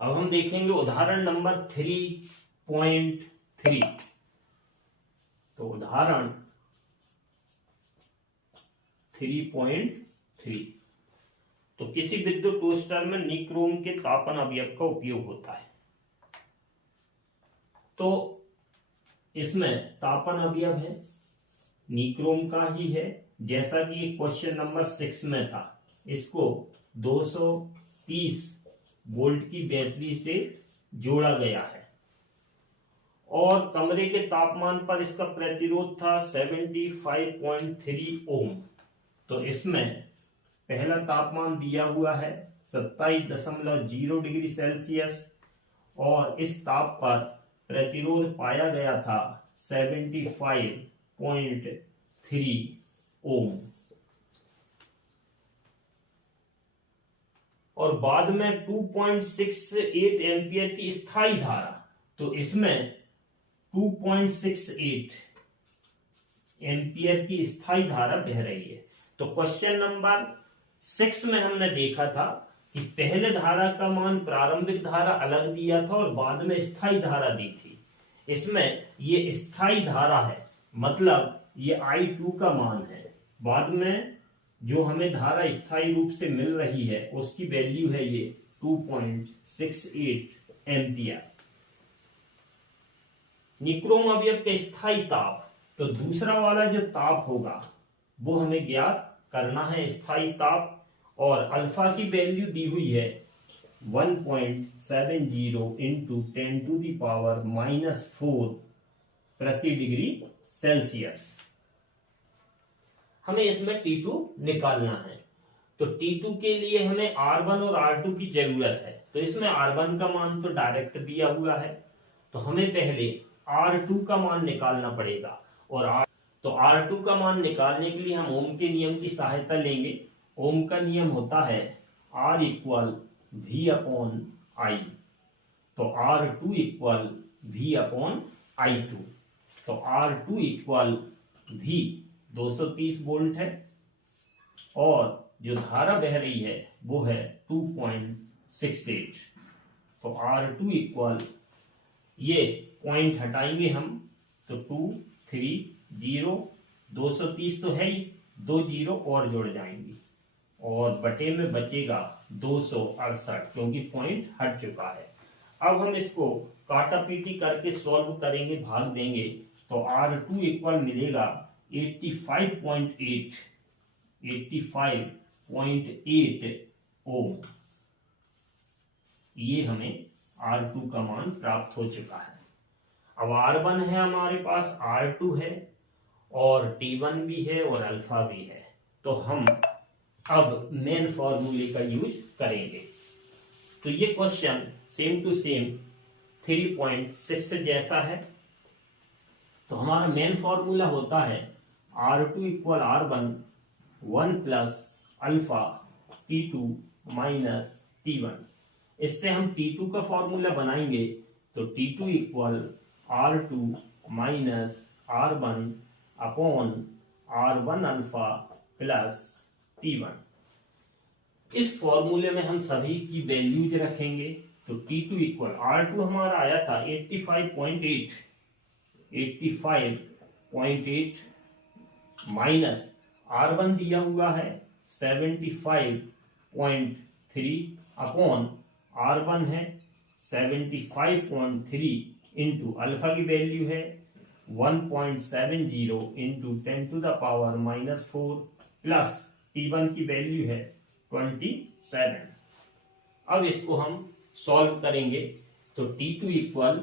अब हम देखेंगे उदाहरण नंबर 3.3। तो उदाहरण 3.3, तो किसी विद्युत टोस्टर में निक्रोम के तापन अवयव का उपयोग होता है। तो इसमें तापन अवयव है, निक्रोम का ही है, जैसा कि क्वेश्चन नंबर 6 में था। इसको 230 वोल्ट की बैटरी से जोड़ा गया है और कमरे के तापमान पर इसका प्रतिरोध था 75.3 ओम। तो इसमें पहला तापमान दिया हुआ है 27.0 डिग्री सेल्सियस और इस ताप पर प्रतिरोध पाया गया था 75.3 ओम। और बाद में 2.68 एम्पियर की स्थायी धारा, तो इसमें 2.68 एम्पियर की स्थायी धारा बह रही है। तो क्वेश्चन नंबर 6 में हमने देखा था कि पहले धारा का मान प्रारंभिक धारा अलग दिया था और बाद में स्थायी धारा दी थी। इसमें ये स्थायी धारा है, मतलब ये I2 का मान है। बाद में जो हमें धारा स्थायी रूप से मिल रही है उसकी वैल्यू है ये 2.68 एम्पियर। निक्रोम अवयव के स्थायी ताप, तो दूसरा वाला जो ताप होगा वो हमें ज्ञात करना है, स्थायी ताप। और अल्फा की वैल्यू दी हुई है 1.70 इंटू 10⁻⁻4 प्रति डिग्री सेल्सियस। हमें इसमें T2 निकालना है। तो T2 के लिए हमें R1 और R2 की जरूरत है। तो इसमें R1 का मान तो डायरेक्ट दिया हुआ है, तो हमें पहले R2 का मान निकालना पड़ेगा। तो R2 का मान निकालने के लिए हम ओम के नियम की सहायता लेंगे। ओम का नियम होता है R equal V upon I। तो R2 equal V upon I2। तो R2 इक्वल V 230 वोल्ट है और जो धारा बह रही है वो है 2.68। तो R2 इक्वल, ये पॉइंट हटाएंगे हम, तो 2 3 0 230 तो है ही, 2 जीरो और जुड़ जाएंगे और बटे में बचेगा 268, क्योंकि पॉइंट हट चुका है। अब हम इसको काटा पीटी करके सॉल्व करेंगे, भाग देंगे। तो R2 इक्वल मिलेगा 85.8 ओम। ये हमें R2 का मान प्राप्त हो चुका है। अब R1 है हमारे पास, R2 है और T1 भी है और अल्फा भी है। तो हम अब मेन फॉर्मूले का यूज करेंगे। तो ये क्वेश्चन सेम टू सेम 3.6 जैसा है। तो हमारा मेन फॉर्मूला होता है R2 equal R1 1 plus alpha T2 minus T1। इससे हम T2 का फॉर्मूला बनाएंगे। तो T2 equal R2 minus R1 upon R1 alpha plus T1। इस फॉर्मूले में हम सभी की वैल्यूज रखेंगे। तो T2 इक्वल, R2 हमारा आया था 85.8 माइनस R1 दिया हुआ है 75.3 अपॉन R1 है 75.3 इंटू अल्फा की वैल्यू है 1.70 इंटू 10⁻⁻4 प्लस T1 की वैल्यू है 27। अब इसको हम सॉल्व करेंगे। तो T2 इक्वल,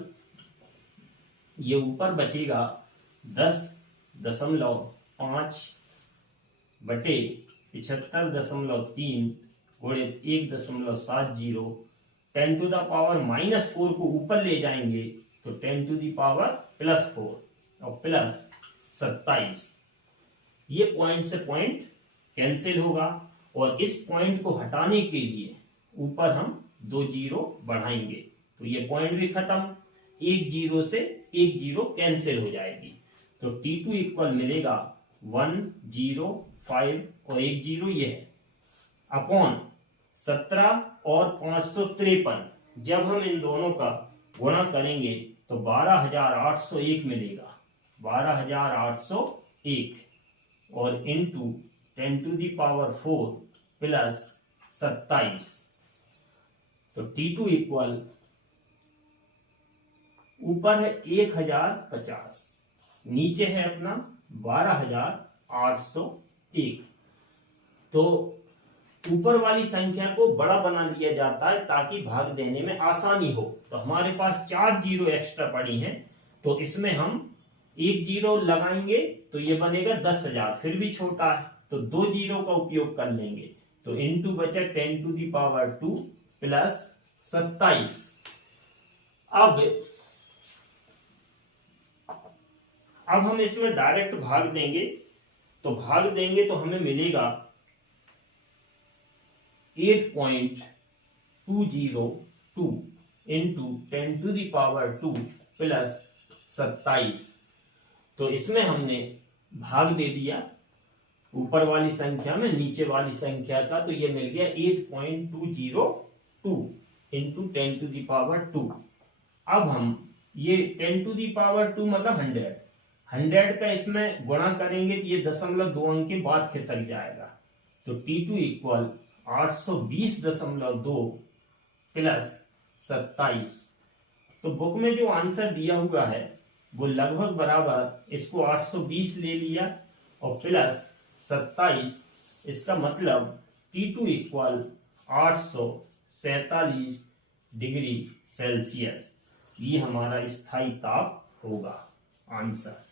ये ऊपर बचेगा 10.5 बटे 75.3 गुणे 1.70। 10⁻⁻4 को ऊपर ले जाएंगे तो 10⁻+4 और प्लस 27। ये पॉइंट से पॉइंट कैंसिल होगा और इस पॉइंट को हटाने के लिए ऊपर हम 2 जीरो बढ़ाएंगे। तो ये पॉइंट भी खत्म, 1 जीरो से 1 जीरो कैंसिल हो जाएगी। तो T2 इक्वल मिलेगा 105 और 1 जीरो ये है अपॉन 17 और 553। जब हम इन दोनों का गुणा करेंगे तो 12,801 मिलेगा, 12,801 और इंटू 10⁴ प्लस 27। तो T2 इक्वल ऊपर है 1050, नीचे है अपना 12,801। तो ऊपर वाली संख्या को बड़ा बना लिया जाता है ताकि भाग देने में आसानी हो। तो हमारे पास 4 जीरो एक्स्ट्रा पड़ी हैं, तो इसमें हम 1 जीरो लगाएंगे तो ये बनेगा 10,000, फिर भी छोटा है तो 2 जीरो का उपयोग कर लेंगे। तो इंटू बचा 10⁻² प्लस 27। अब हम इसमें डायरेक्ट भाग देंगे, तो भाग देंगे तो हमें मिलेगा 8.202 इंटू 10⁻² प्लस 27। तो इसमें हमने भाग दे दिया ऊपर वाली संख्या में नीचे वाली संख्या का, तो ये मिल गया 8.202 इंटू 10⁻²। अब हम ये 10⁻² मतलब 100 का इसमें गुणा करेंगे तो ये 0.2 अंक के बाद खिसक जाएगा। तो T2 इक्वल 820.2 प्लस 27। तो बुक में जो आंसर दिया हुआ है वो लगभग बराबर, इसको 820 ले लिया और प्लस 27, इसका मतलब T2 इक्वल 847 डिग्री सेल्सियस। ये हमारा स्थायी ताप होगा आंसर।